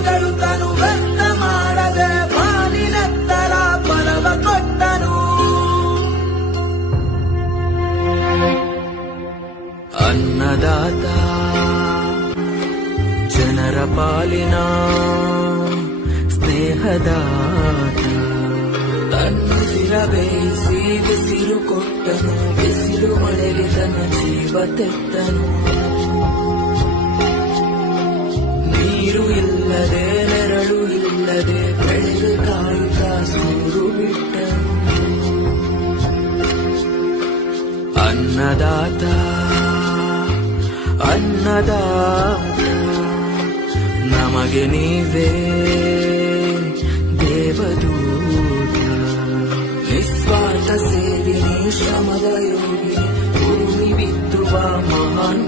ಜನ್ಮಗಳು ತನು ವ್ಯರ್ಥ ಮಾಡದೆ ಬಾನಿನೆತ್ತರ ಫಲವ ಕೊಟ್ಟನು. ಅನ್ನದಾತ ಜನರ ಪಾಲಿನ ಸ್ನೇಹದಾತ, ತನ್ನುಸಿರ ಬೇಯಿಸಿ ಬಿಸಿಲು ಕೊಟ್ಟನು, ಬಿಸಿಲು ಮಳೆಗೆ ತನ್ನ ಜೀವ ತೆತ್ತನು. ನೀರು ಇಲ್ಲದೆ ನೆರಳು ಇಲ್ಲದೆ ಬೆಳೆಗೆ ಕಾಯುತ್ತ ಸೂರು ಬಿಟ್ಟನು. ಅನ್ನದಾತ ಅನ್ನದಾತ ನಮಗೆ ನೀವೇ ದೇವದೂತ. ನಿಸ್ವಾರ್ಥ ಸೇವಿನಿ ಶ್ರಮದ ಯೋಗಿ ಭೂಮಿ ಬಿತ್ತುವ ಮಹಾನ್